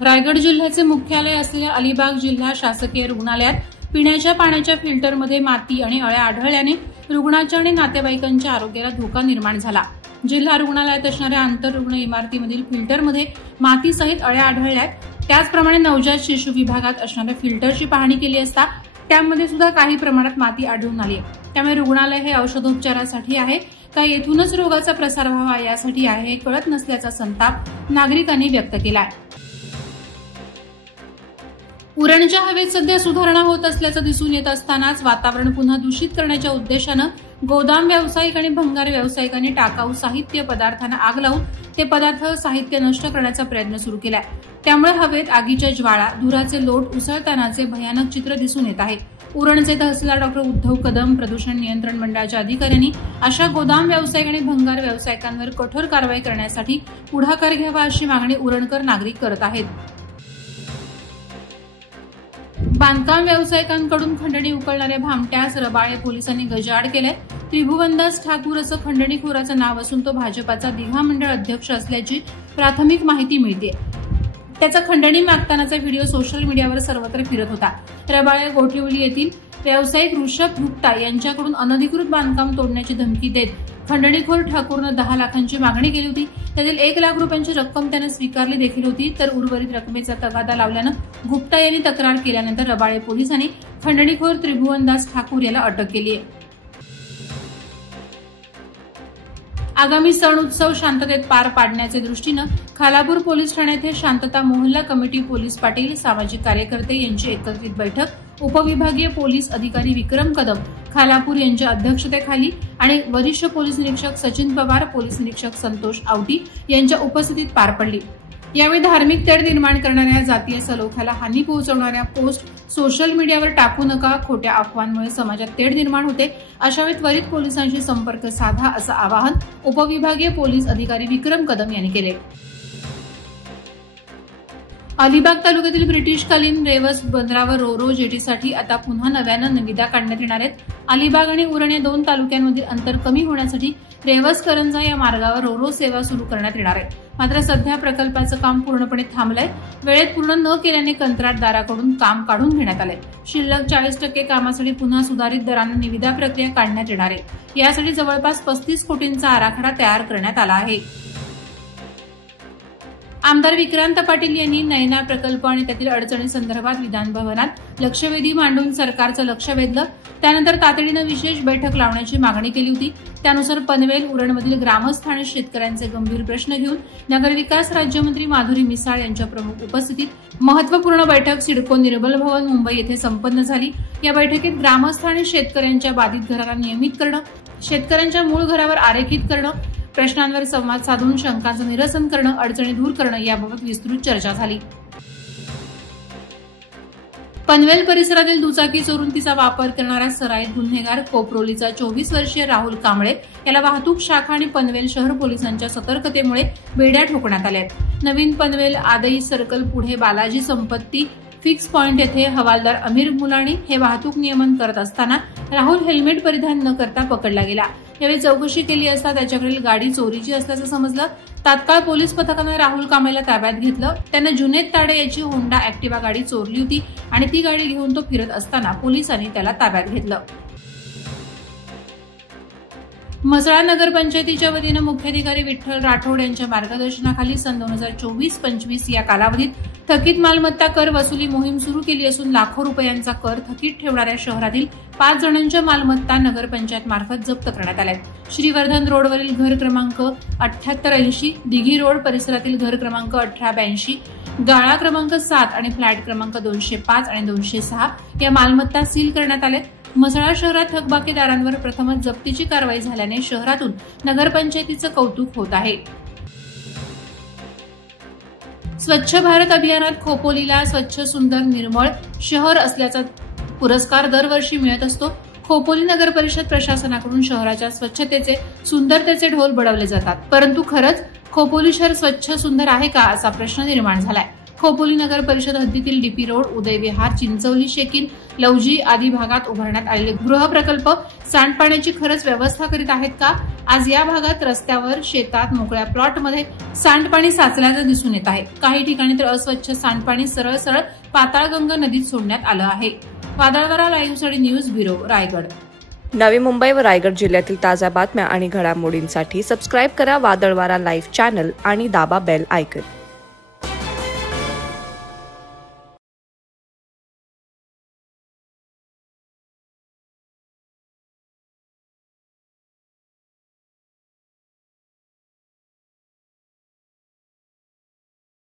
रायगड जिल्ह्याचे मुख्यालय असलेल्या अलिबाग जिल्हा शासकीय रुग्णालयात पिण्याच्या पाण्याच्या फिल्टरमध्ये माती आणि अळ्या आढळल्याने रुग्णाच्या आणि नातेवाईकांच्या आरोग्याला धोका निर्माण झाला। जिल्हा रुग्णालयात असणाऱ्या आंतररुग्ण इमारतीमधील फिल्टरमध्ये मातीसहित अळ्या आढळल्या आहेत। त्याचप्रमाणे नवजात शिशु विभागात असणाऱ्या फिल्टरची पाहणी केली असता त्यामध्ये सुद्धा काही प्रमाणात माती आढळून आली आहे। त्यामुळे रुग्णालय हे औषधोपचारासाठी आहे का येथूनच रोगाचा प्रसार व्हावा यासाठी आहे हे कळत नसल्याचा संताप नागरिकांनी व्यक्त केला आहे। उरणच्या हवेत सध्या सुधारणा होत असल्याचं दिसून येत असतानाच वातावरण पुन्हा दूषित करण्याच्या उद्देशानं गोदाम व्यावसायिक आणि भंगार व्यावसायिकांनी टाकाऊ साहित्य पदार्थांना आग लावून ते पदार्थ साहित्य नष्ट करण्याचा प्रयत्न सुरू केलाय। त्यामुळे हवेत आगीच्या ज्वाळा, धुराचे लोट उसळतानाचे भयानक चित्र दिसून येत आहे। उरणचे तहसीलदार डॉ. उद्धव कदम, प्रदूषण नियंत्रण मंडळाच्या अधिकाऱ्यांनी अशा गोदाम व्यावसायिक आणि भंगार व्यावसायिकांवर कठोर कारवाई करण्यासाठी पुढाकार घ्यावा अशी मागणी उरणकर नागरिक करत आहेत। बांधकाम व्यावसायिकांकडून खंडणी उकळणाऱ्या भामट्यास रबाळे पोलिसांनी गजाआड केले। त्रिभुवनदास ठाकूर असं खंडणीखोराचं नाव असून तो भाजपाचा दिघा मंडळ अध्यक्ष असल्याची प्राथमिक माहिती मिळते। त्याचा खंडणी मागतानाचा व्हिडिओ सोशल मीडियावर सर्वत्र फिरत होता। रबाळे गोठिवली येथील व्यावसायिक ऋषभ गुप्ता यांच्याकडून अनधिकृत बांधकाम तोडण्याची धमकी देत खंडणीखोर ठाकूरनं 10 लाखांची मागणी केली होती। त्यातील 1 लाख रुपयांची रक्कम त्याने स्वीकारली देखील होती, तर उर्वरित रकमेचा तगादा लावल्यानं गुप्ता यांनी तक्रार केल्यानंतर रबाळे पोलिसांनी खंडणीखोर त्रिभुवनदास ठाकूर याला अटक केली आहे। आगामी सण उत्सव शांततेत पार पाडण्याच्या दृष्टीनं खालापूर पोलीस ठाण्यात हे शांतता मोहल्ला कमिटी, पोलीस पाटील, सामाजिक कार्यकर्ते यांची एकत्रित बैठक उपविभागीय पोलीस अधिकारी विक्रम कदम खालापूर यांच्या अध्यक्षतेखाली आणि वरिष्ठ पोलीस निरीक्षक सचिन पवार, पोलीस निरीक्षक संतोष आवटी यांच्या उपस्थितीत पार पडली। यावेळी धार्मिक तेढ निर्माण करणाऱ्या, जातीय सलोख्याला हानी पोहोचवणाऱ्या पोस्ट सोशल मीडियावर टाकू नका, खोट्या अफवांमुळे समाजात तेढ निर्माण होते, अशावेळी त्वरित पोलिसांशी संपर्क साधा असं आवाहन उपविभागीय पोलीस अधिकारी विक्रम कदम यांनी केले। अलिबाग तालुक्यातील ब्रिटिशकालीन रेवस बंदरावर रोरो जेटीसाठी आता पुन्हा नव्यानं निविदा काढण्यात येणार आहेत। अलिबाग आणि उरण या 2 तालुक्यांमधील अंतर कमी होण्यासाठी रेवस करंजा या मार्गावर रोरो सेवा सुरू करण्यात येणार आहे। मात्र सध्या प्रकल्पाचं काम पूर्णपणे थांबलंय। वेळेत पूर्ण न केल्याने कंत्राटदाराकडून काम काढून घेण्यात आलंय। शिल्लक 40% कामासाठी पुन्हा सुधारित दरानं निविदा प्रक्रिया काढण्यात येणार आहे। यासाठी जवळपास 35 कोटींचा आराखडा तयार करण्यात आला आहे। आमदार विक्रांत पाटील यांनी नयना प्रकल्प आणि त्यातील अडचणी संदर्भात विधान भवनात लक्षवेधी मांडून सरकारचं लक्ष वेधलं। त्यानंतर तातडीनं विशेष बैठक लावण्याची मागणी केली होती। त्यानुसार पनवेल, उरणमधील ग्रामस्थ आणि शेतकऱ्यांचे गंभीर प्रश्न घेऊन नगरविकास राज्यमंत्री माधुरी मिसाळ यांच्या प्रमुख उपस्थितीत महत्वपूर्ण बैठक सिडको निर्मल भवन मुंबई येथे संपन्न झाली। या बैठकीत ग्रामस्थ आणि शेतकऱ्यांच्या बाधित घरांना नियमित करणं, शेतकऱ्यांच्या मूळ घरावर आरेखित करणं, प्रश्नांवर संवाद साधून शंकांचं निरसन करणं, अडचणी दूर करणं याबाबत विस्तृत चर्चा झाली। पनवेल परिसरातील दुचाकी चोरून तिचा वापर करणारा सराईत गुन्हेगार कोपरोलीचा 24 वर्षीय राहुल कांबळे याला वाहतूक शाखा आणि पनवेल शहर पोलिसांच्या सतर्कतेमुळे बेड्या ठोकण्यात आल्या आहेत। नवीन पनवेल आदई सर्कल पुढे बालाजी संपत्ती फिक्स पॉइंट येथे हवालदार अमीर मुलाणी हे वाहतूक नियमन करत असताना राहुल हेल्मेट परिधान न करता पकडला गेला। यावेळी चौकशी केली असता त्याच्याकडील गाडी चोरीची असल्याचं समजलं। तात्काळ पोलीस पथकानं राहुल कांबळेला ताब्यात घेतलं। त्यानं जुनेद ताडे याची होंडा ऍक्टिवा गाडी चोरली होती आणि ती गाडी घेऊन तो फिरत असताना पोलिसांनी त्याला ताब्यात घेतलं। म्हसळा नगरपंचायतीच्या वतीनं मुख्याधिकारी विठ्ठल राठोड यांच्या मार्गदर्शनाखाली सन 2024-25 या कालावधीत थकीत मालमत्ता कर वसुली मोहीम सुरू केली असून लाखो रुपयांचा कर थकीत ठेवणाऱ्या शहरातील 5 जणांच्या मालमत्ता नगरपंचायत मार्फत जप्त करण्यात आल्या। श्रीवर्धन रोडवरील घर क्रमांक 7880, दिघी रोड परिसरातील घर क्रमांक 1882, गाळा क्रमांक 7 आणि फ्लॅट क्रमांक 205 आणि 206 या मालमत्ता सील करण्यात आल्या। म्हसळा शहरात थकबाकीदारांवर प्रथमच जप्तीची कारवाई झाल्याने शहरातून नगरपंचायतीचं कौतुक होत आहे। स्वच्छ भारत अभियानात खोपोलीला स्वच्छ सुंदर निर्मळ शहर असल्याचा पुरस्कार दरवर्षी मिळत असतो। खोपोली नगर परिषद प्रशासनाकडून शहराच्या स्वच्छतेचे, सुंदरतेचे ढोल बडवले जातात, परंतु खरंच खोपोली शहर स्वच्छ सुंदर आहे का असा प्रश्न निर्माण झालाय। खोपोली नगर परिषद हद्दीतील डीपी रोड, उदय विहार, चिंचवली, शेकीन, लवजी आदी भागात उभारण्यात आलेले गृहप्रकल्प सांडपाण्याची खरंच व्यवस्था करीत आहेत का? आज या भागात रस्त्यावर, शेतात, मोकळ्या प्लॉटमध्ये सांडपाणी साचल्याचं दिसून येत आहे. काही ठिकाणी तर अस्वच्छ सांडपाणी सरळ सरळ पाताळगंगा नदीत सोडण्यात आलं आहे. वादळवारा लाईव्हसाठी न्यूज ब्युरो, रायगड. नवी मुंबई व रायगड जिल्ह्यातील ताज्या बातम्या आणि घडामोडींसाठी सबस्क्राईब करा वादळवारा लाईव्ह चॅनल आणि दाबा बेल आयकॉन.